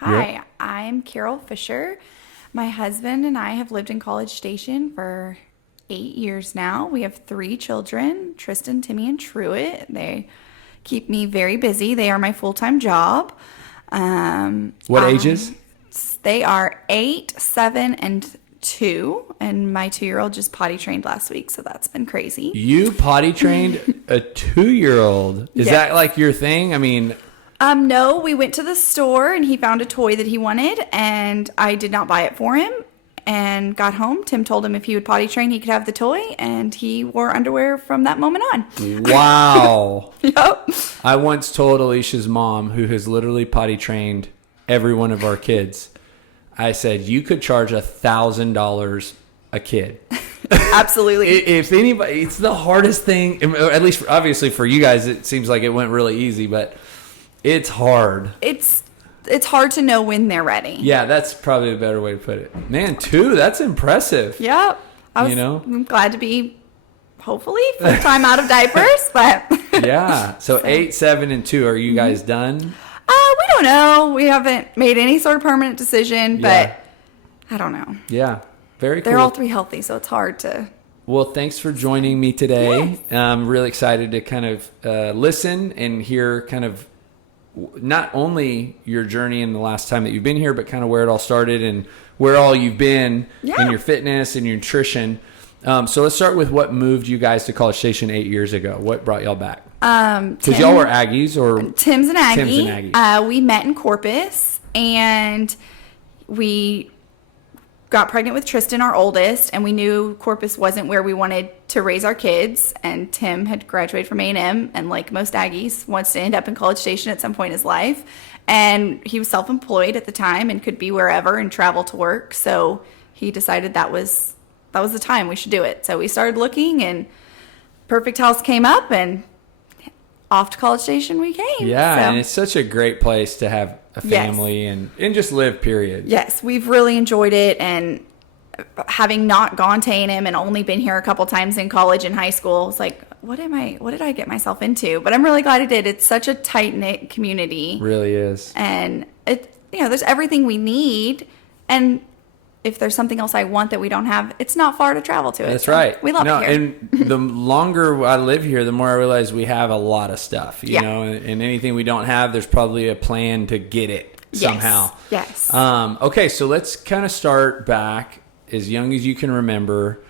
Hi, I'm Carol Fisher. My husband and I have lived in College Station for 8 years now. We have 3 children, Tristan, Timmy, and Truett. They keep me very busy. They are my full-time job. What ages? They are 8, 7, and 2, and my 2-year-old just potty trained last week, so that's been crazy. You potty trained a 2-year-old. Is that like your thing? I mean, No, we went to the store and he found a toy that he wanted, and I did not buy it for him. And got home, Tim told him if he would potty train, he could have the toy, and he wore underwear from that moment on. wow. Yep. I once told Alicia's mom, who has literally potty trained every one of our kids, I said, you could charge $1,000 a kid. Absolutely. If anybody, it's the hardest thing, at least obviously for you guys, it seems like it went really easy, but it's hard. It's hard to know when they're ready. Yeah, that's probably a better way to put it. Man, 2, that's impressive. Yep. I'm glad to be, hopefully, full time out of diapers, but. Yeah. So 8, 7, and 2, are you guys done? We don't know. We haven't made any sort of permanent decision, but I don't know. Yeah. Very cool. They're all 3 healthy, so it's hard to. Well, thanks for joining me today. Yes. I'm really excited to kind of listen and hear kind of not only your journey in the last time that you've been here, but kind of where it all started and where all you've been in your fitness and your nutrition. So let's start with what moved you guys to College Station 8 years ago. What brought y'all back? Because y'all were Aggies, or Tim's an Aggie. Tim's an Aggie. We met in Corpus, and we got pregnant with Tristan, our oldest, and we knew Corpus wasn't where we wanted to raise our kids. And Tim had graduated from A&M, and like most Aggies, wants to end up in College Station at some point in his life. And he was self-employed at the time and could be wherever and travel to work. So he decided that was the time we should do it. So we started looking, and Perfect House came up, and off to College Station we came. Yeah, so. and it's such a great place to have a family and just live, period. Yes, we've really enjoyed it, and having not gone to A&M and only been here a couple times in college and high school, it's like, what did I get myself into? But I'm really glad I did. It's such a tight-knit community. It really is. And there's everything we need, and if there's something else I want that we don't have, it's not far to travel to it. That's right. We love it here. And the longer I live here, the more I realize we have a lot of stuff, you know, and anything we don't have, there's probably a plan to get it somehow. Yes. Okay, so let's kind of start back as young as you can remember.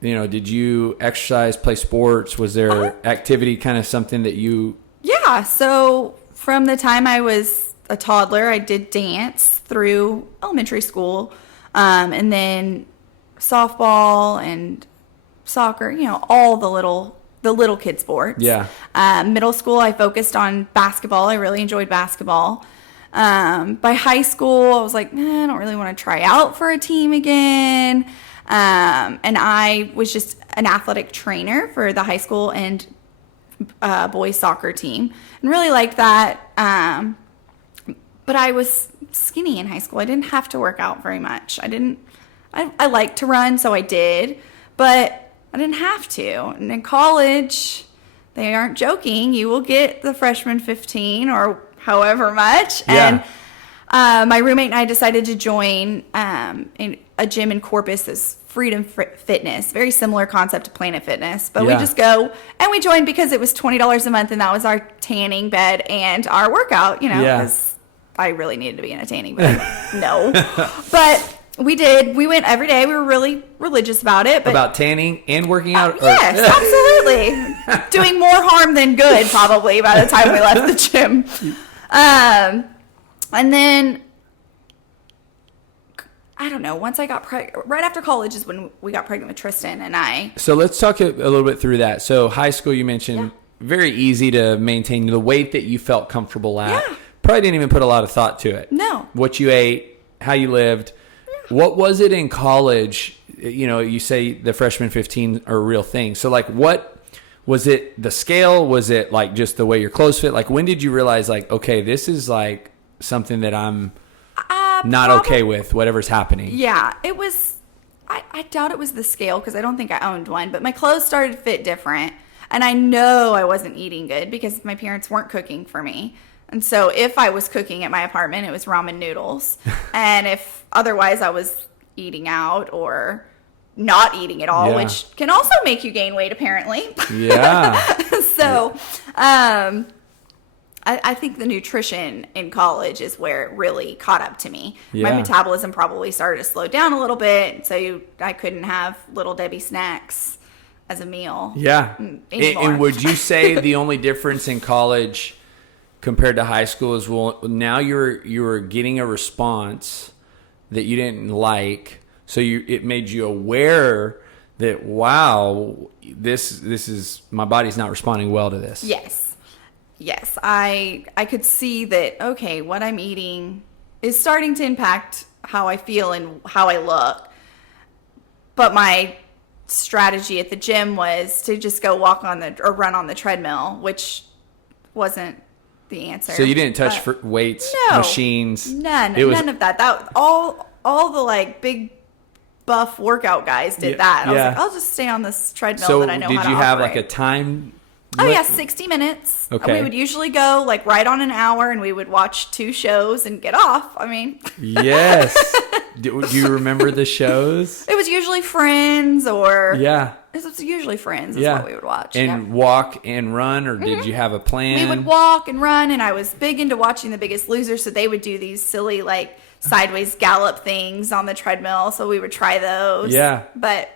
You know, did you exercise, play sports? Was there activity kind of something that you... Yeah, so from the time I was a toddler, I did dance through elementary school. And then softball and soccer, all the little kid sports. Yeah. Middle school, I focused on basketball. I really enjoyed basketball. By high school, I was like, I don't really want to try out for a team again. And I was just an athletic trainer for the high school and boys soccer team, and really liked that. But I was skinny in high school. I didn't have to work out very much. I liked to run, so I did, but I didn't have to. And in college, they aren't joking. You will get the freshman 15 or however much. Yeah. And my roommate and I decided to join in a gym in Corpus that's Freedom Fitness. Very similar concept to Planet Fitness. But we just go, and we joined because it was $20 a month, and that was our tanning bed and our workout, because I really needed to be in a tanning bed. No. But we did. We went every day. We were really religious about it. But, about tanning and working out? Yes, absolutely. Doing more harm than good, probably, by the time we left the gym. And then, I don't know, once I got pregnant, right after college is when we got pregnant with Tristan and I. So let's talk a little bit through that. So high school, you mentioned, very easy to maintain the weight that you felt comfortable at. Yeah. Probably didn't even put a lot of thought to it. No. What you ate, how you lived. Yeah. What was it in college? You say the freshman 15 are a real thing. So like, what was it? The scale? Was it like just the way your clothes fit? Like, when did you realize like, okay, this is like something that I'm not okay with, whatever's happening? Yeah, it was, I doubt it was the scale because I don't think I owned one, but my clothes started to fit different. And I know I wasn't eating good because my parents weren't cooking for me. And so if I was cooking at my apartment, it was ramen noodles. And if otherwise I was eating out or not eating at all, which can also make you gain weight apparently. Yeah. So I think the nutrition in college is where it really caught up to me. My metabolism probably started to slow down a little bit, so I couldn't have Little Debbie snacks as a meal. Yeah. Anymore. And would you say the only difference in college compared to high school is, well, now you're getting a response that you didn't like, so it made you aware that, wow, this is, my body's not responding well to this. Yes, I could see that, okay, what I'm eating is starting to impact how I feel and how I look. But my strategy at the gym was to just go run on the treadmill, which wasn't the answer. So you didn't touch weights, machines? None of that. All the like big buff workout guys did that. I was like, I'll just stay on this treadmill that I know how to operate. So did you have like a time? Oh yeah, 60 minutes. Okay. We would usually go like right on an hour, and we would watch 2 shows and get off. I mean, yes. Do you remember the shows? It was usually Friends or it was usually Friends is what we would watch. And walk and run, or did you have a plan? We would walk and run, and I was big into watching The Biggest Loser, so they would do these silly like sideways gallop things on the treadmill, so we would try those. Yeah, but.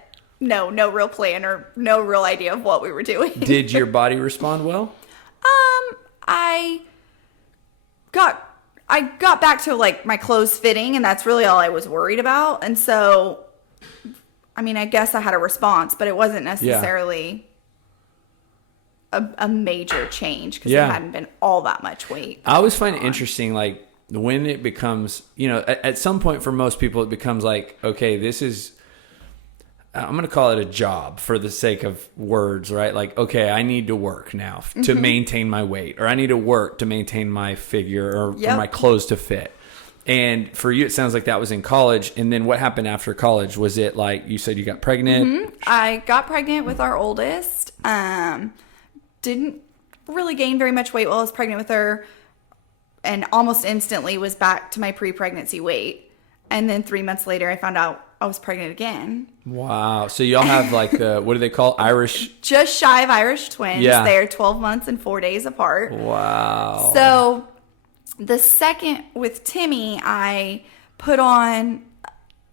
No real plan or no real idea of what we were doing. Did your body respond well? I got back to like my clothes fitting, and that's really all I was worried about. And so, I mean, I guess I had a response, but it wasn't necessarily a major change because it hadn't been all that much weight. I always find it interesting, like when it becomes, at some point for most people, it becomes like, okay, this is, I'm going to call it a job for the sake of words, right? Like, okay, I need to work now to maintain my weight, or I need to work to maintain my figure, or for my clothes to fit. And for you, it sounds like that was in college. And then what happened after college? Was it like, you said you got pregnant? I got pregnant with our oldest. Didn't really gain very much weight while I was pregnant with her, and almost instantly was back to my pre-pregnancy weight. And then 3 months later, I found out I was pregnant again. Wow. So y'all have like the, what do they call Irish? Just shy of Irish twins. Yeah. They're 12 months and 4 days apart. Wow. So the second with Timmy, I put on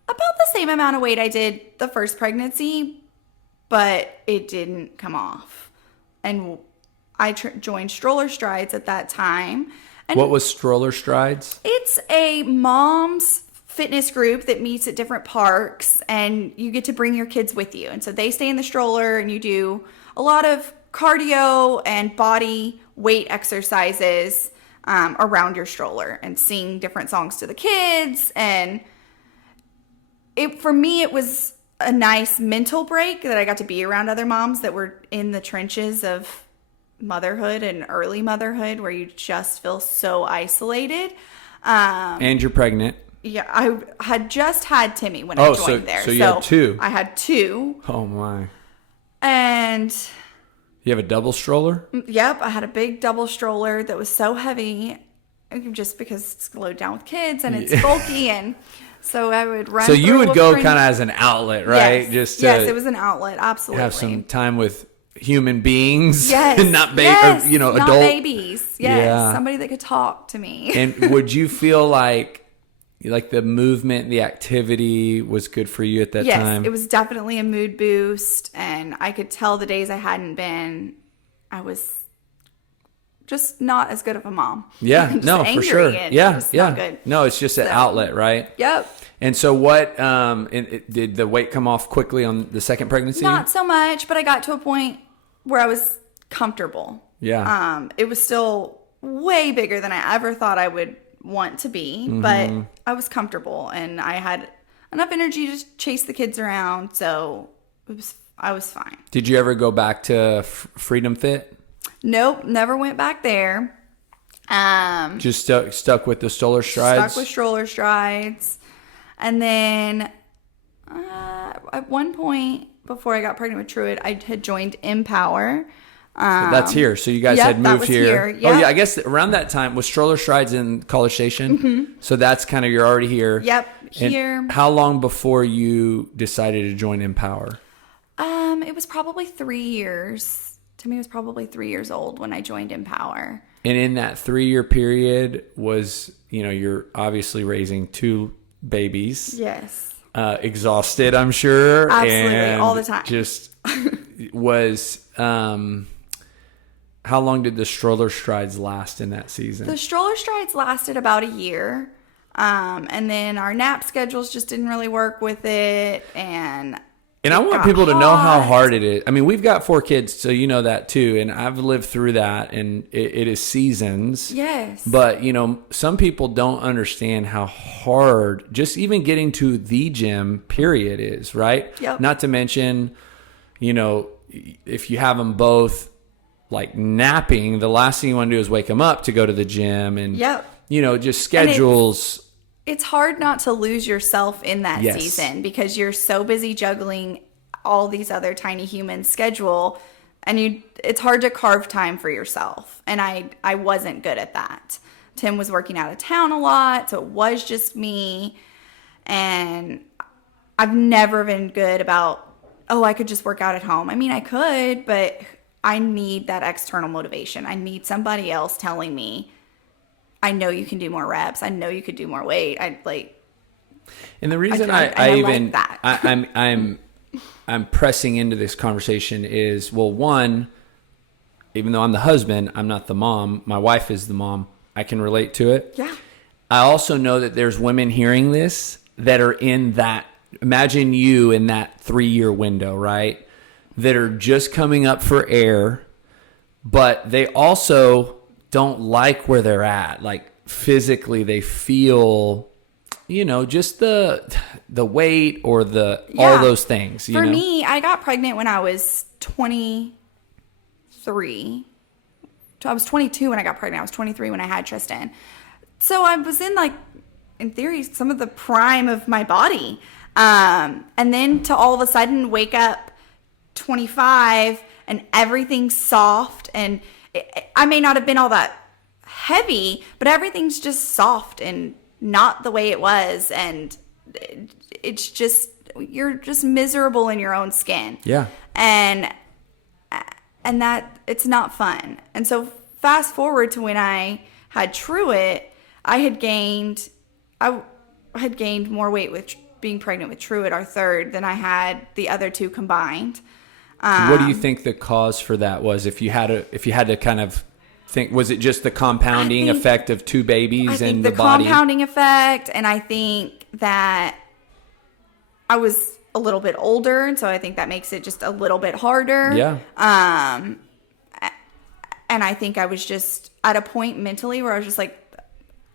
about the same amount of weight I did the first pregnancy, but it didn't come off. And I joined Stroller Strides at that time. And what was Stroller Strides? It's a mom's fitness group that meets at different parks, and you get to bring your kids with you. And so they stay in the stroller, and you do a lot of cardio and body weight exercises around your stroller and sing different songs to the kids. And for me, it was a nice mental break that I got to be around other moms that were in the trenches of motherhood and early motherhood, where you just feel so isolated. And you're pregnant. Yeah, I had just had Timmy when I joined there. So you had 2. I had 2. Oh, my. And... You have a double stroller? Yep, I had a big double stroller that was so heavy, just because it's loaded down with kids and it's bulky, and so I would run. So you would go kind of as an outlet, right? Yes, just yes, it was an outlet, absolutely. Have some time with human beings, yes, not yes, adult not babies. Yes, somebody that could talk to me. And would you feel like the movement, the activity was good for you at that time? Yes, it was definitely a mood boost, and I could tell the days I hadn't been, I was just not as good of a mom. Yeah, no, for sure. Yeah. Not good. No, it's just an outlet, right? Yep. And so what, did the weight come off quickly on the second pregnancy? Not so much, but I got to a point where I was comfortable. Yeah. It was still way bigger than I ever thought I would want to be, but I was comfortable, and I had enough energy to chase the kids around, so I was fine. Did you ever go back to Freedom Fit? Nope, never went back there. Just stuck with the Stroller Strides? Stuck with Stroller Strides. And then at one point before I got pregnant with Truett, I had joined Empower, That's here. So you guys Yep, had that moved was here. here. Oh Yep. yeah, I guess around that time was Stroller Strides in College Station. So that's kind of, you're already here. Yep, And here. how long before you decided to join Empower? It was probably 3 years. Timmy was probably 3 years old when I joined Empower. And in that 3-year period was, you're obviously raising 2 babies. Yes. Exhausted, I'm sure. Absolutely, and all the time. Just was, how long did the Stroller Strides last in that season? The Stroller Strides lasted about a year. And then our nap schedules just didn't really work with it. And I want people to know how hard it is. I mean, we've got 4 kids, so you know that too. And I've lived through that, and it is seasons. Yes. But, some people don't understand how hard just even getting to the gym, period, is, right? Yep. Not to mention, if you have them both like napping, the last thing you want to do is wake them up to go to the gym. And, Yep. Just schedules. It's hard not to lose yourself in that Yes. season because you're so busy juggling all these other tiny humans' schedule, and it's hard to carve time for yourself. And I wasn't good at that. Tim was working out of town a lot, so it was just me. And I've never been good about, I could just work out at home. I mean, I could, but I need that external motivation. I need somebody else telling me, I know you can do more reps. I know you could do more weight. And the reason I'm pressing into this conversation is, well, one, even though I'm the husband, I'm not the mom. My wife is the mom. I can relate to it. Yeah. I also know that there's women hearing this that are in that, imagine you in that 3-year window, right? That are just coming up for air, but they also don't like where they're at. Like physically they feel, just the weight or all those things. For me, I got pregnant when I was 23. I was 22 when I got pregnant. I was 23 when I had Tristan. So I was in in theory, some of the prime of my body. And then to all of a sudden wake up 25 and everything's soft, and I may not have been all that heavy, but everything's just soft and not the way it was. And it's just, you're just miserable in your own skin. Yeah. And that it's not fun. And so fast forward to when I had Truett, I had gained more weight with being pregnant with Truett, our third, than I had the other 2 combined. What do you think the cause for that was? If you had to kind of think, was it just the compounding effect of 2 babies in the body? The compounding effect, and I think that I was a little bit older, and so I think that makes it just a little bit harder. Yeah. And I think I was just at a point mentally where I was just like,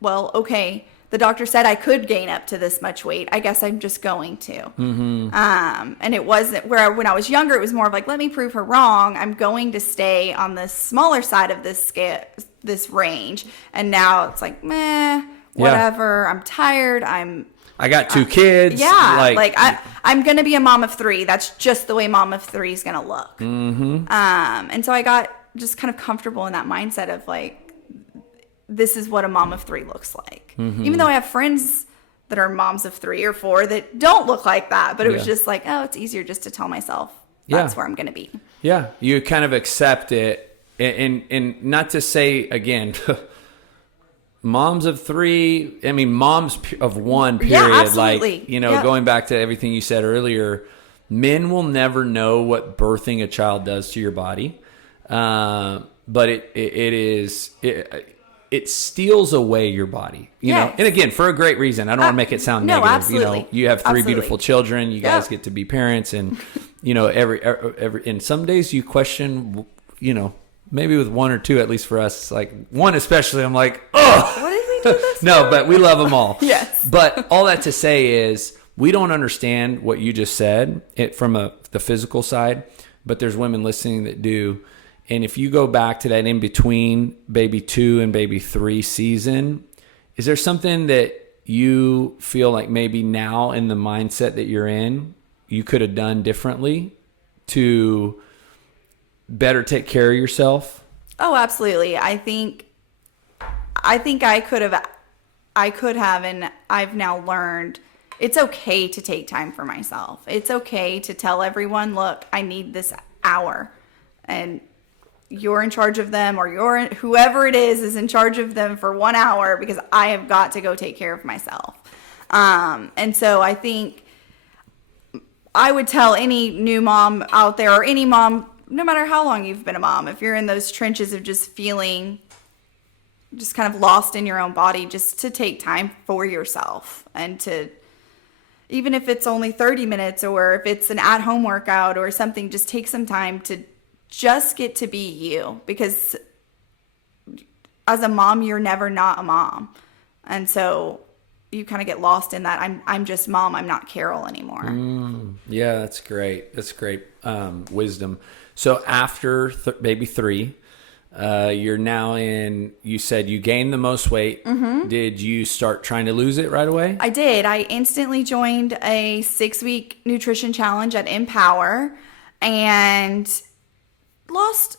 well, okay, the doctor said I could gain up to this much weight. I guess I'm just going to. Mm-hmm. And it wasn't when I was younger, it was more of like, let me prove her wrong. I'm going to stay on the smaller side of this scale, this range. And now it's like, meh, whatever. Yeah. I'm tired. I got 2 kids. Yeah. I'm going to be a mom of 3. That's just the way mom of 3 is going to look. Mm-hmm. And so I got just kind of comfortable in that mindset of this is what a mom of 3 looks like. Mm-hmm. Even though I have friends that are moms of 3 or 4 that don't look like that, but it was just it's easier just to tell myself that's where I'm going to be. Yeah. You kind of accept it. And not to say again, moms of 3, I mean, moms of 1 period. Yeah, absolutely. Going back to everything you said earlier, men will never know what birthing a child does to your body. But it steals away your body, know, and again, for a great reason. I don't want to make it sound negative. Absolutely. You have 3 beautiful children. You guys get to be parents, and every and some days you question, maybe with 1 or 2, at least for us, like 1 especially, I'm like, oh, what did we do this? No, but we love them all. Yes. But all that to say is, we don't understand what you just said from the physical side, but there's women listening that do. And if you go back to that in between baby 2 and baby 3 season, is there something that you feel like maybe now in the mindset that you're in, you could have done differently to better take care of yourself? Oh, absolutely. I think I could have, and I've now learned it's okay to take time for myself. It's okay to tell everyone, look, I need this hour, and you're in charge of them, or whoever it is in charge of them for 1 hour, because I have got to go take care of myself. And so I think I would tell any new mom out there, or any mom, no matter how long you've been a mom, if you're in those trenches of just feeling just kind of lost in your own body, just to take time for yourself, and to, even if it's only 30 minutes or if it's an at-home workout or something, just take some time to just get to be you, because as a mom, you're never not a mom. And so you kind of get lost in that. I'm just mom. I'm not Carol anymore. Yeah, that's great. That's great wisdom. So after baby 3, you're now you said you gained the most weight. Mm-hmm. Did you start trying to lose it right away? I did. I instantly joined a 6-week nutrition challenge at Empower and lost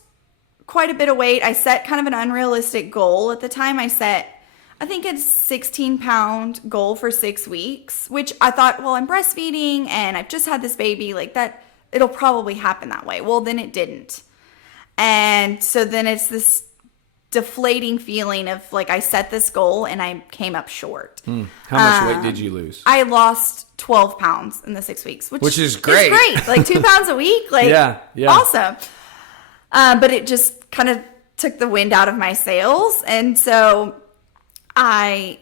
quite a bit of weight. I set kind of an unrealistic goal at the time. I think it's 16-pound goal for 6 weeks, which I thought, well, I'm breastfeeding and I've just had this baby, like that, it'll probably happen that way. Well, then it didn't. And so then it's this deflating feeling of like, I set this goal and I came up short. How much weight did you lose? I lost 12 pounds in the 6 weeks, which is great. Like 2 pounds a week. Like, yeah. Awesome. But it just kind of took the wind out of my sails. And so I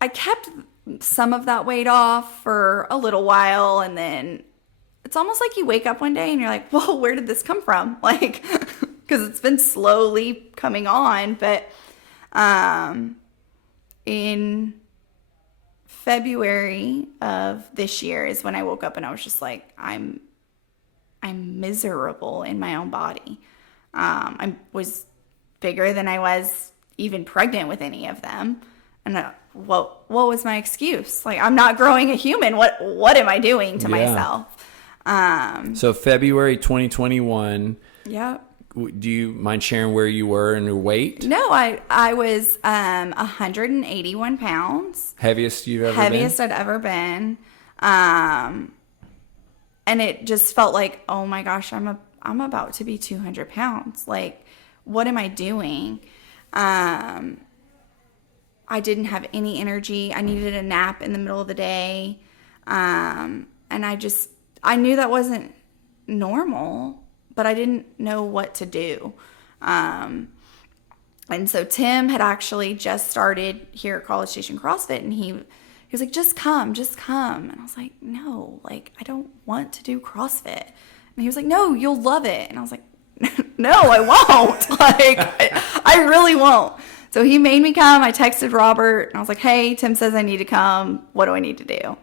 kept some of that weight off for a little while, and then it's almost like you wake up one day and you're like, well, where did this come from? Like, because it's been slowly coming on. But in February of this year is when I woke up and I was just like, I'm miserable in my own body. I was bigger than I was even pregnant with any of them. And what was my excuse? Like, I'm not growing a human. What am I doing to myself? So February 2021. Yeah. Do you mind sharing where you were and your weight? No, I was 181 pounds. Heaviest you've ever been? Heaviest I'd ever been. And it just felt like, oh my gosh, I'm about to be 200 pounds. Like, what am I doing? I didn't have any energy. I needed a nap in the middle of the day. And I knew that wasn't normal, but I didn't know what to do. And so Tim had actually just started here at College Station CrossFit, and he was like, just come. And I was like, no, like, I don't want to do CrossFit. And he was like, no, you'll love it. And I was like, no, I won't. Like, I really won't. So he made me come. I texted Robert and I was like, hey, Tim says I need to come. What do I need to do?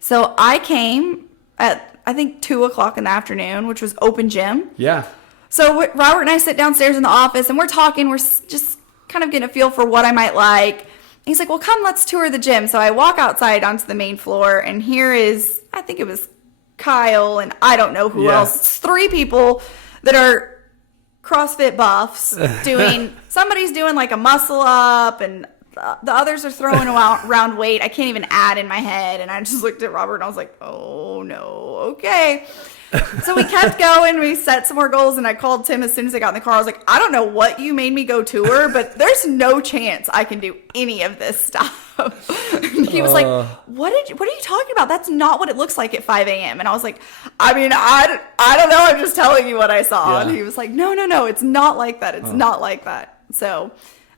So I came at, I think, 2:00 in the afternoon, which was open gym. Yeah. So Robert and I sit downstairs in the office and we're talking. We're just kind of getting a feel for what I might like. And he's like, well, come, let's tour the gym. So I walk outside onto the main floor, and here is, I think it was Kyle and I don't know who else. It's 3 people that are CrossFit buffs somebody's doing like a muscle up, and the others are throwing around weight. I can't even add in my head. And I just looked at Robert and I was like, oh no, okay. So we kept going. We set some more goals, and I called Tim as soon as I got in the car. I was like, I don't know what you made me go tour, but there's no chance I can do any of this stuff. He was like, what are you talking about? That's not what it looks like at 5 a.m. And I was like, I mean, I don't know. I'm just telling you what I saw. Yeah. And he was like, no, it's not like that. It's not like that. So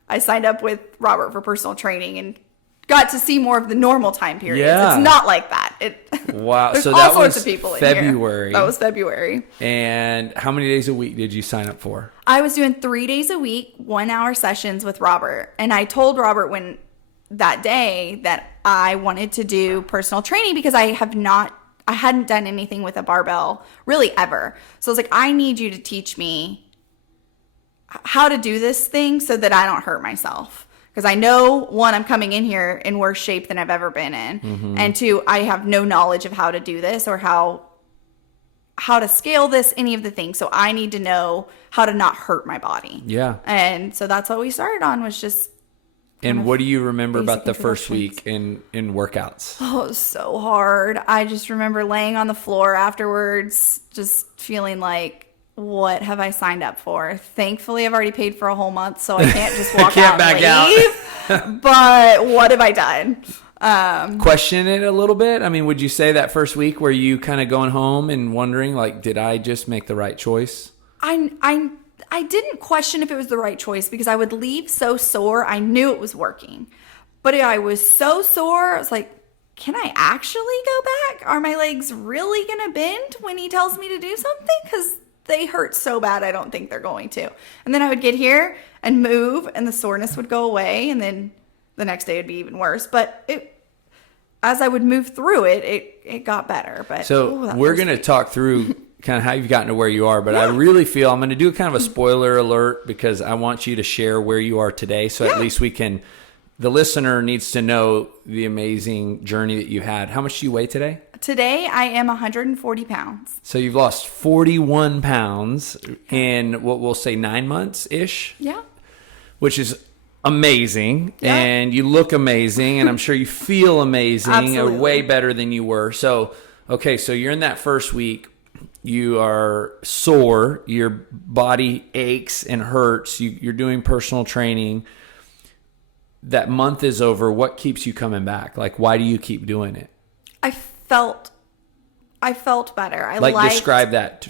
I signed up with Robert for personal training and got to see more of the normal time periods. Yeah. It's not like that. Wow. There's so all that sorts was of people February. In here. That was February. And how many days a week did you sign up for? I was doing 3 days a week, 1-hour sessions with Robert. And I told Robert that day that I wanted to do personal training because I hadn't done anything with a barbell really ever. So I was like, I need you to teach me how to do this thing so that I don't hurt myself. Because I know, 1, I'm coming in here in worse shape than I've ever been in. Mm-hmm. And 2, I have no knowledge of how to do this or how how to scale this, any of the things. So I need to know how to not hurt my body. Yeah. And so that's what we started on, was just. And what do you remember about the first week in workouts? Oh, it was so hard. I just remember laying on the floor afterwards, just feeling like, what have I signed up for? Thankfully, I've already paid for a whole month, so I can't just walk out and leave. But what have I done? Question it a little bit. I mean, would you say that first week were you kind of going home and wondering, like, did I just make the right choice? I didn't question if it was the right choice, because I would leave so sore. I knew it was working. But I was so sore, I was like, can I actually go back? Are my legs really going to bend when he tells me to do something? Because they hurt so bad, I don't think they're going to. And then I would get here and move, and the soreness would go away, and then the next day would be even worse. But as I would move through it got better. But so we're going to talk through kind of how you've gotten to where you are. But I really feel I'm going to do kind of a spoiler alert, because I want you to share where you are today. So at least the listener needs to know the amazing journey that you had. How much do you weigh today? Today, I am 140 pounds. So you've lost 41 pounds in what we'll say 9 months-ish? Yeah. Which is amazing. Yeah. And you look amazing, and I'm sure you feel amazing. Absolutely. Way better than you were. So, okay, so you're in that first week. You are sore. Your body aches and hurts. You're doing personal training. That month is over. What keeps you coming back? Like, why do you keep doing it? I felt better. Describe that.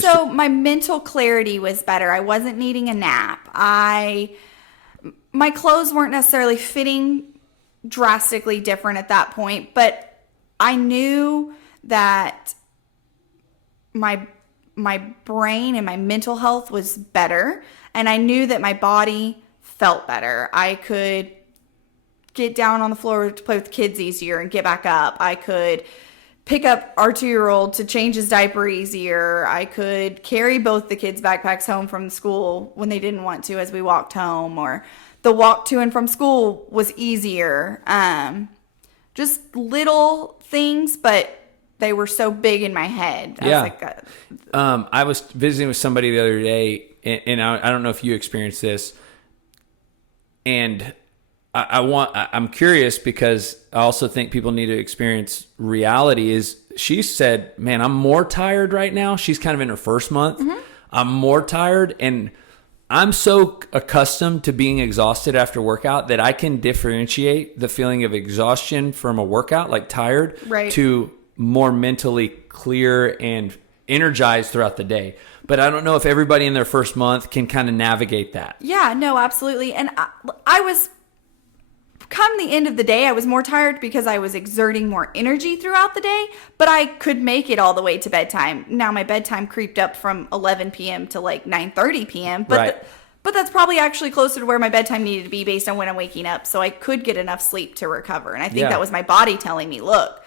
So my mental clarity was better. I wasn't needing a nap. My clothes weren't necessarily fitting drastically different at that point, but I knew that my brain and my mental health was better, and I knew that my body felt better. I could get down on the floor to play with kids easier and get back up. I could pick up our 2-year-old to change his diaper easier. I could carry both the kids' backpacks home from school when they didn't want to as we walked home, or the walk to and from school was easier. Just little things, but they were so big in my head. I was visiting with somebody the other day, and I don't know if you experienced this, and I'm curious, because I also think people need to experience reality. Is she said, man, I'm more tired right now. She's kind of in her first month. Mm-hmm. I'm more tired, and I'm so accustomed to being exhausted after workout that I can differentiate the feeling of exhaustion from a workout, like tired, to more mentally clear and energized throughout the day. But I don't know if everybody in their first month can kind of navigate that. Yeah, no, absolutely. And I was, come the end of the day, I was more tired because I was exerting more energy throughout the day, but I could make it all the way to bedtime. Now my bedtime creeped up from 11 p.m. to like 9:30 p.m. But but that's probably actually closer to where my bedtime needed to be based on when I'm waking up, so I could get enough sleep to recover. And I think that was my body telling me, look,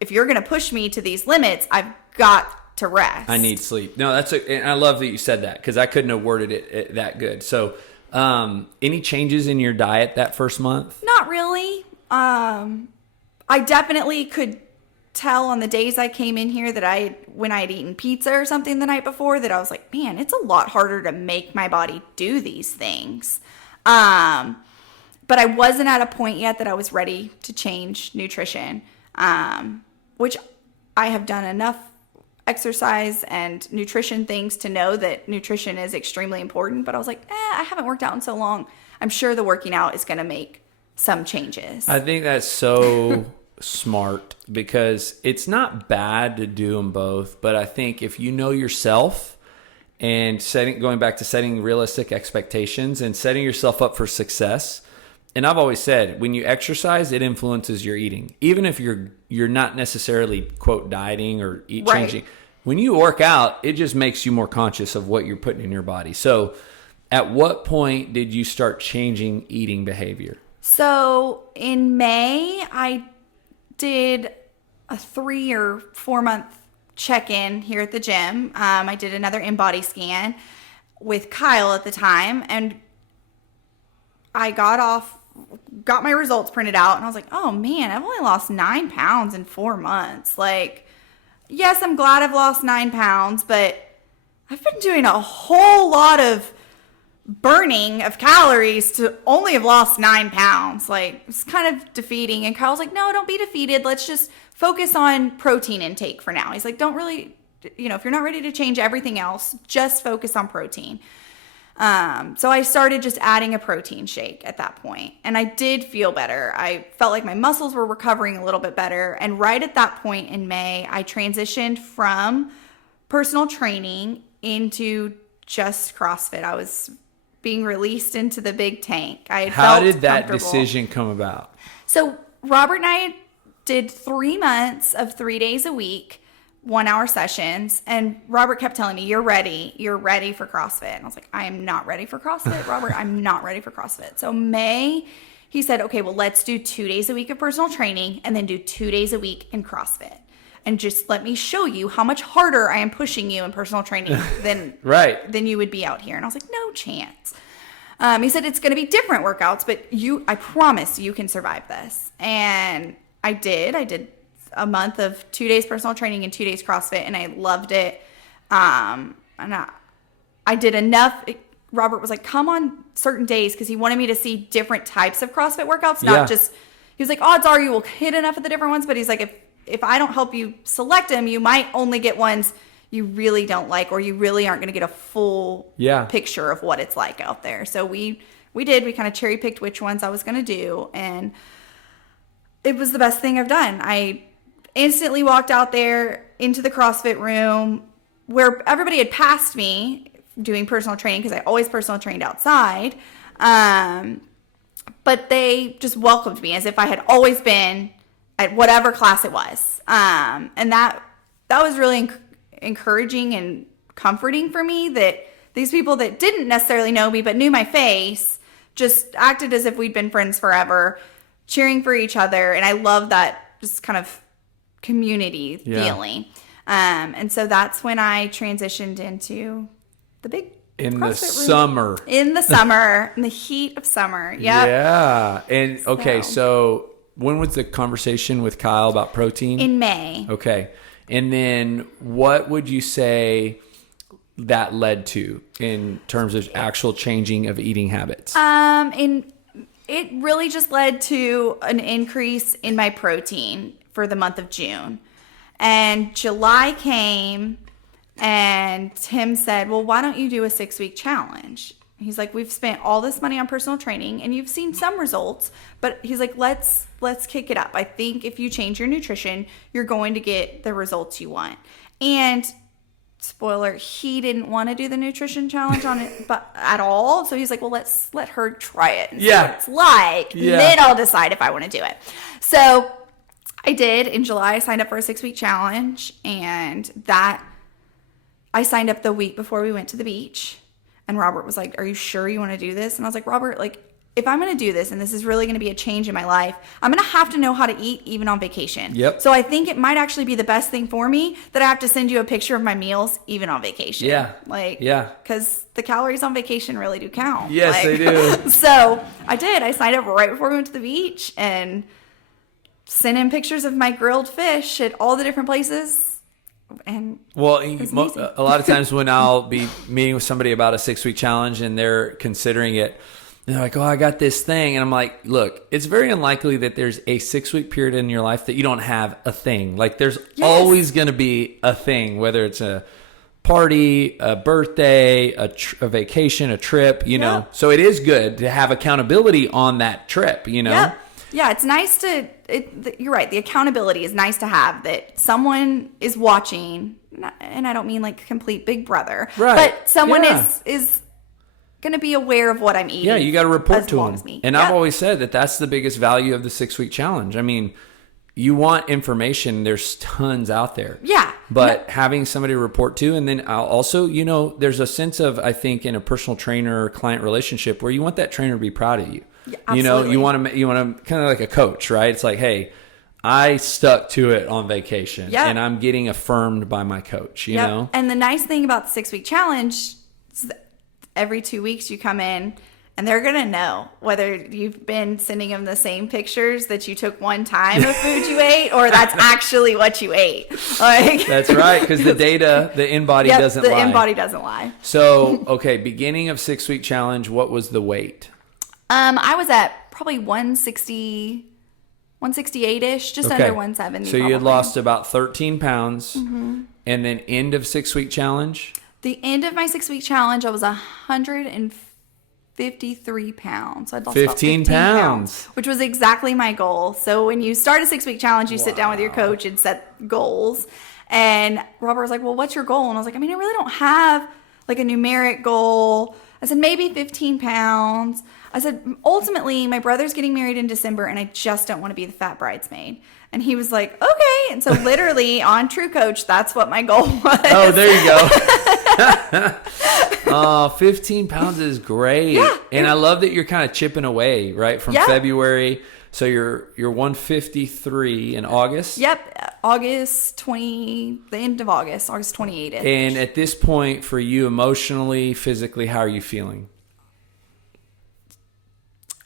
if you're going to push me to these limits, I've got to rest. I need sleep. No, and I love that you said that, because I couldn't have worded it that good. So any changes in your diet that first month? Not really. I definitely could tell on the days I came in here that when I had eaten pizza or something the night before, that I was like, man, it's a lot harder to make my body do these things. But I wasn't at a point yet that I was ready to change nutrition, which I have done enough exercise and nutrition things to know that nutrition is extremely important. But I was like, I haven't worked out in so long. I'm sure the working out is going to make some changes. I think that's so smart, because it's not bad to do them both. But I think if you know yourself and going back to setting realistic expectations and setting yourself up for success. And I've always said, when you exercise, it influences your eating. Even if you're not necessarily, quote, dieting or changing. When you work out, it just makes you more conscious of what you're putting in your body. So at what point did you start changing eating behavior? So in May, I did a 3 or 4 month check-in here at the gym. I did another in-body scan with Kyle at the time, and I got my results printed out, and I was like, oh man, I've only lost 9 pounds in 4 months. Like, yes, I'm glad I've lost 9 pounds, but I've been doing a whole lot of burning of calories to only have lost 9 pounds. Like, it's kind of defeating. And Kyle's like, no, don't be defeated. Let's just focus on protein intake for now. He's like, don't really, if you're not ready to change everything else, just focus on protein. So I started just adding a protein shake at that point, and I did feel better. I felt like my muscles were recovering a little bit better. And right at that point in May, I transitioned from personal training into just CrossFit. I was being released into the big tank. How did that decision come about? So Robert and I did 3 months of 3 days a week, 1-hour sessions. And Robert kept telling me, you're ready for CrossFit. And I was like, I am not ready for CrossFit, Robert. I'm not ready for CrossFit. So May, he said, okay, well, let's do 2 days a week of personal training and then do 2 days a week in CrossFit. And just let me show you how much harder I am pushing you in personal training than, than you would be out here. And I was like, no chance. He said, it's going to be different workouts, but I promise you can survive this. And I did. I did a month of 2 days personal training and 2 days CrossFit, and I loved it. And I did enough. Robert was like, come on certain days, because he wanted me to see different types of CrossFit workouts, not just, he was like, odds are you will hit enough of the different ones, but he's like, if I don't help you select them, you might only get ones you really don't like, or you really aren't going to get a full picture of what it's like out there. So we kind of cherry picked which ones I was going to do, and it was the best thing I've done. I instantly walked out there into the CrossFit room where everybody had passed me doing personal training, because I always personal trained outside. But they just welcomed me as if I had always been at whatever class it was. And that was really encouraging and comforting for me, that these people that didn't necessarily know me but knew my face just acted as if we'd been friends forever, cheering for each other. And I love that just kind of community feeling. And so that's when I transitioned into the big in CrossFit the summer. In the summer, in the heat of summer. Yep. Yeah. And okay, so when was the conversation with Kyle about protein? In May. Okay. And then what would you say that led to in terms of actual changing of eating habits? It really just led to an increase in my protein for the month of June. And July came, and Tim said, well, why don't you do a 6-week challenge? He's like, we've spent all this money on personal training and you've seen some results, but he's like, let's kick it up. I think if you change your nutrition, you're going to get the results you want. And spoiler, he didn't want to do the nutrition challenge on it at all. So he's like, well, let's let her try it and see what it's like. Yeah. Then I'll decide if I want to do it. So I did. In July, I signed up for a 6-week challenge, and that I signed up the week before we went to the beach. And Robert was like, are you sure you want to do this? And I was like, Robert, like, if I'm going to do this and this is really going to be a change in my life, I'm going to have to know how to eat even on vacation. Yep. So I think it might actually be the best thing for me that I have to send you a picture of my meals even on vacation. Yeah. Because the calories on vacation really do count. Yes, they do. So I did. I signed up right before we went to the beach and sent in pictures of my grilled fish at all the different places. And a lot of times when I'll be meeting with somebody about a 6-week challenge and they're considering it, they're like, oh, I got this thing. And I'm like, look, it's very unlikely that there's a 6-week period in your life that you don't have a thing. Like, there's always going to be a thing, whether it's a party, a birthday, a vacation, a trip, you know. So it is good to have accountability on that trip, you know. Yep. Yeah, it's nice you're right. The accountability is nice to have, that someone is watching, and I don't mean like complete Big Brother, but someone is going to be aware of what I'm eating. Yeah, you got to report to them. And I've always said that that's the biggest value of the 6-week challenge. I mean, you want information. There's tons out there. Yeah. But having somebody to report to, and then also, you know, there's a sense of, I think, in a personal trainer client relationship where you want that trainer to be proud of you. Yeah, you know, you want to kind of like a coach, right? It's like, hey, I stuck to it on vacation, and I'm getting affirmed by my coach, you know? And the nice thing about the 6-week challenge is that every 2 weeks you come in and they're going to know whether you've been sending them the same pictures that you took one time of food you ate, or that's actually what you ate. Like, that's right, because the data, the in-body doesn't lie. The in-body doesn't lie. So, okay, beginning of 6-week challenge, what was the weight? I was at probably 168-ish, just under 170. So you had lost about 13 pounds. Mm-hmm. And then end of 6-week challenge? The end of my 6-week challenge, I was 153 pounds. So I'd lost 15 about 15 pounds. Which was exactly my goal. So when you start a 6-week challenge, you sit down with your coach and set goals. And Robert was like, well, what's your goal? And I was like, I mean, I really don't have like a numeric goal. I said, maybe 15 pounds. I said, ultimately, my brother's getting married in December, and I just don't want to be the fat bridesmaid. And he was like, okay. And so literally on True Coach, that's what my goal was. Oh, there you go. 15 pounds is great. Yeah, and I love that you're kind of chipping away, right? From February. So you're 153 in August. Yep. The end of August 28th. And at this point, for you emotionally, physically, how are you feeling?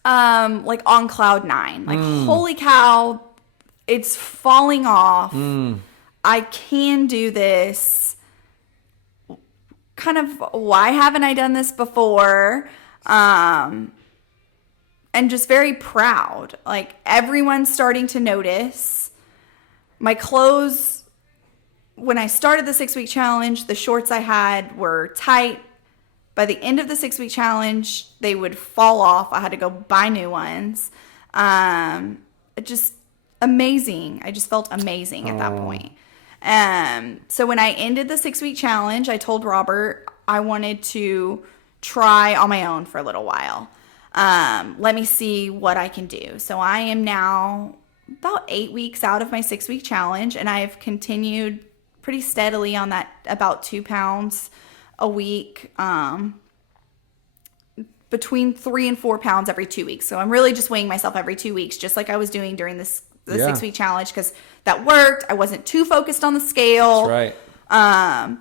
Like on cloud 9. Like, holy cow, it's falling off. I can do this. Kind of, why haven't I done this before? And just very proud. Like, everyone's starting to notice. My clothes, when I started the 6-week challenge, the shorts I had were tight. By the end of the 6-week challenge, they would fall off. I had to go buy new ones. Just amazing. I just felt amazing at that point. So when I ended the 6-week challenge, I told Robert I wanted to try on my own for a little while. Let me see what I can do. So I am now about 8 weeks out of my 6-week challenge, and I've continued pretty steadily on that, about 2 pounds a week, between 3 and 4 pounds every 2 weeks. So I'm really just weighing myself every 2 weeks, just like I was doing during the 6-week challenge, because that worked. I wasn't too focused on the scale. That's right.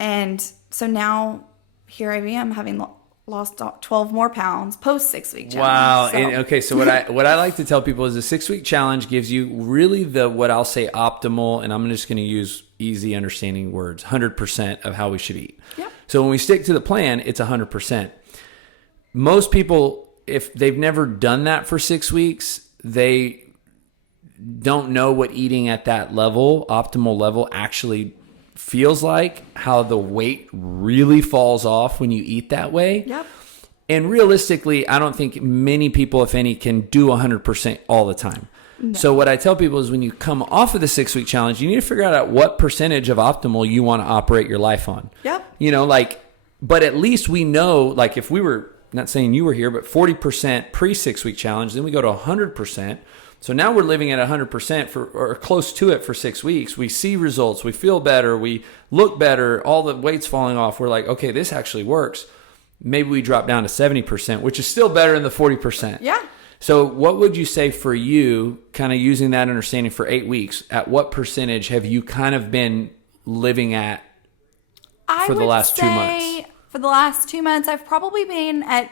And so now here I am, having lost 12 more pounds post 6-week challenge. Wow. So. And, okay, so what I like to tell people is the 6-week challenge gives you really what I'll say optimal, and I'm just going to use easy understanding words, 100% of how we should eat. Yep. So when we stick to the plan, it's 100%. Most people, if they've never done that for 6 weeks, they don't know what eating at that level, optimal level, actually feels like, how the weight really falls off when you eat that way. Yep. And realistically, I don't think many people, if any, can do 100% all the time. No. So what I tell people is when you come off of the 6-week challenge, you need to figure out at what percentage of optimal you want to operate your life on. Yep. But at least we know, like, if we were, not saying you were here, but 40% pre-6-week challenge, then we go to 100%. So now we're living at 100% or close to it for 6 weeks. We see results. We feel better. We look better. All the weight's falling off. We're like, okay, this actually works. Maybe we drop down to 70%, which is still better than the 40%. Yeah. So what would you say for you, kind of using that understanding for 8 weeks, at what percentage have you kind of been living at for the last 2 months? For the last 2 months, I've probably been at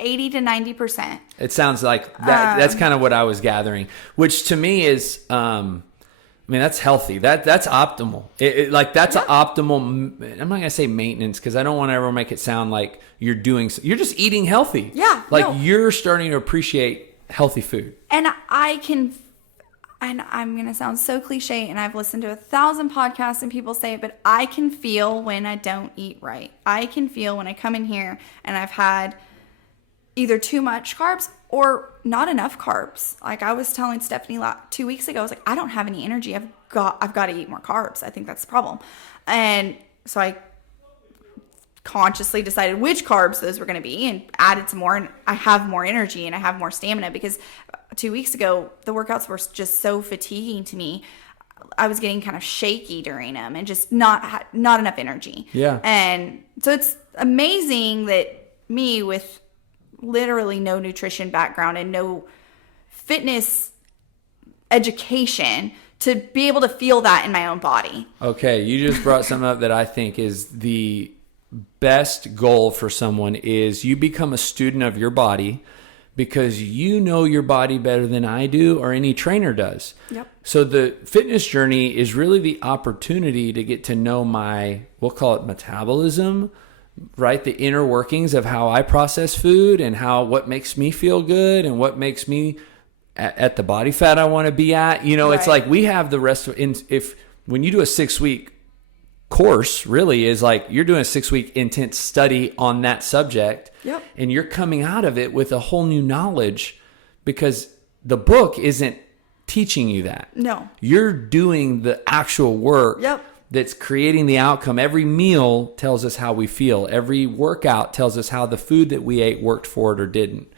80 to 90%. It sounds like that. That's kind of what I was gathering, which to me is, that's healthy. That's optimal. That's an optimal. I'm not going to say maintenance, because I don't want to ever make it sound like you're just eating healthy. Yeah. You're starting to appreciate healthy food. And and I'm going to sound so cliche, and I've listened to 1,000 podcasts and people say it, but I can feel when I don't eat right. I can feel when I come in here and I've had either too much carbs or not enough carbs. Like I was telling Stephanie 2 weeks ago, I was like, I don't have any energy. I've got to eat more carbs. I think that's the problem. And so I consciously decided which carbs those were going to be and added some more, and I have more energy and I have more stamina, because 2 weeks ago the workouts were just so fatiguing to me. I was getting kind of shaky during them and just not enough energy. Yeah. And so it's amazing that me, with literally no nutrition background and no fitness education, to be able to feel that in my own body. Okay, you just brought something up that I think is best goal for someone is you become a student of your body because you know your body better than I do or any trainer does. Yep. So the fitness journey is really the opportunity to get to know my, we'll call it metabolism, right? The inner workings of how I process food and what makes me feel good and what makes me at the body fat I want to be at. You know, It's like we have the rest of, when you do a 6-week course, really is like you're doing a 6-week intense study on that subject. Yep. And you're coming out of it with a whole new knowledge because the book isn't teaching you that. No. You're doing the actual work. Yep. That's creating the outcome. Every meal tells us how we feel. Every workout tells us how the food that we ate worked for it or didn't.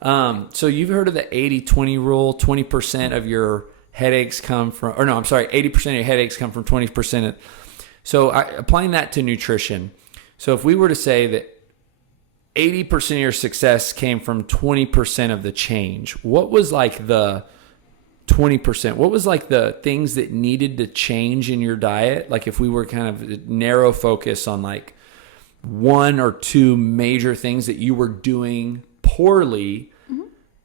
So you've heard of the 80-20 rule. 20% of your headaches come from, 80% of your headaches come from 20%. So applying that to nutrition. So if we were to say that 80% of your success came from 20% of the change, what was like the 20%? What was like the things that needed to change in your diet? Like if we were kind of narrow focus on like 1 or 2 major things that you were doing poorly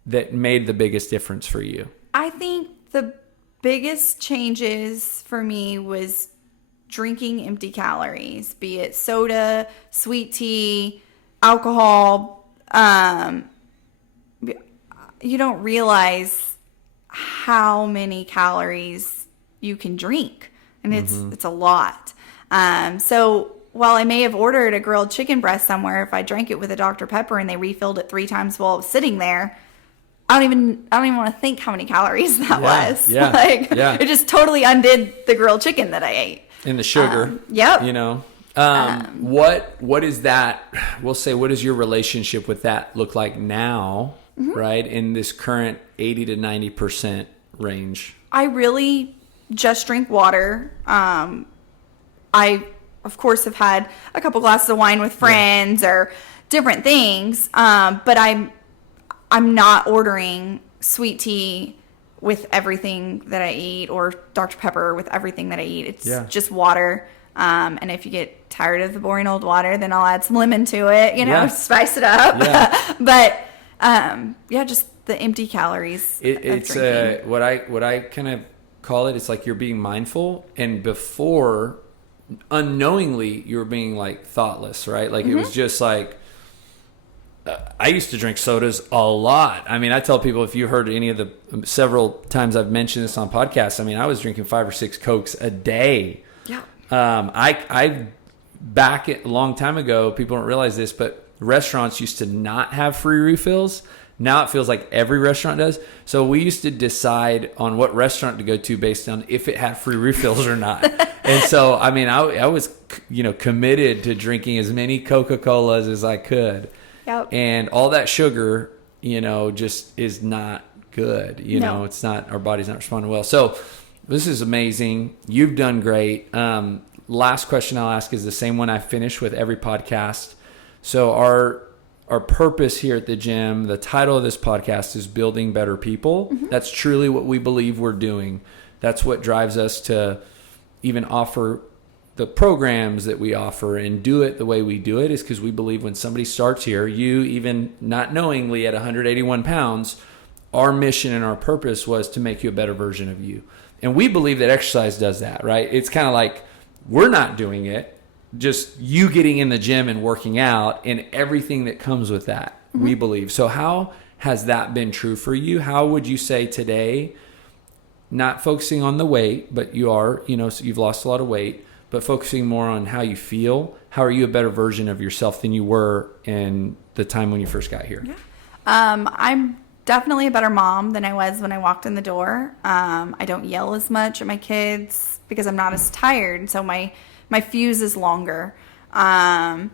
that made the biggest difference for you? I think the biggest changes for me was drinking empty calories, be it soda, sweet tea, alcohol. You don't realize how many calories you can drink, and it's a lot. So while I may have ordered a grilled chicken breast somewhere, if I drank it with a Dr. Pepper and they refilled it 3 times while I was sitting there, I don't even want to think how many calories that was. It just totally undid the grilled chicken that I ate. And the sugar. Yep. You know. What is that? We'll say, what does your relationship with that look like now? Right, in this current 80 to 90% range? I really just drink water. I, of course, have had a couple glasses of wine with friends or different things, but I'm not ordering sweet tea with everything that I eat or Dr. Pepper with everything that I eat. It's just water. And if you get tired of the boring old water, then I'll add some lemon to it, spice it up. Yeah. But just the empty calories. It's what I kind of call it. It's like you're being mindful, and before, unknowingly, you were being like thoughtless, right? Like it was just like I used to drink sodas a lot. I mean, I tell people, if you heard any of the several times I've mentioned this on podcasts, I mean, I was drinking 5 or 6 Cokes a day. Yeah. I back a long time ago, people don't realize this, but restaurants used to not have free refills. Now it feels like every restaurant does. So we used to decide on what restaurant to go to based on if it had free refills or not. And so, I mean, I was, committed to drinking as many Coca-Colas as I could. Yep. And all that sugar, just is not good. It's not, our body's not responding well. So this is amazing. You've done great. Last question I'll ask is the same one I finish with every podcast. So our purpose here at the gym, the title of this podcast is Building Better People. That's truly what we believe we're doing. That's what drives us to even offer the programs that we offer and do it the way we do it, is because we believe when somebody starts here, you even not knowingly at 181 pounds, our mission and our purpose was to make you a better version of you. And we believe that exercise does that, right? It's kind of like we're not doing it, just you getting in the gym and working out and everything that comes with that, we believe. So how has that been true for you? How would you say today, not focusing on the weight, but you are, so you've lost a lot of weight, but focusing more on how you feel, how are you a better version of yourself than you were in the time when you first got here? Yeah. I'm definitely a better mom than I was when I walked in the door. I don't yell as much at my kids because I'm not as tired. So my fuse is longer. I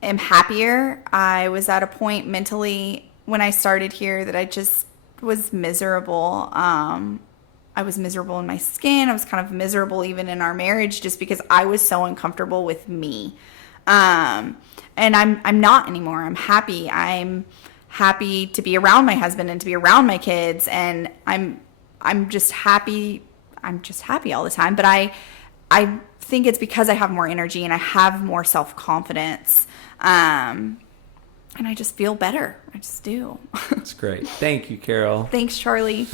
am happier. I was at a point mentally when I started here that I just was miserable. I was miserable in my skin. I was kind of miserable even in our marriage just because I was so uncomfortable with me. And I'm not anymore. I'm happy. I'm happy to be around my husband and to be around my kids, and I'm just happy. I'm just happy all the time. But I think it's because I have more energy and I have more self-confidence. And I just feel better. I just do. That's great. Thank you, Carol. Thanks, Charlie.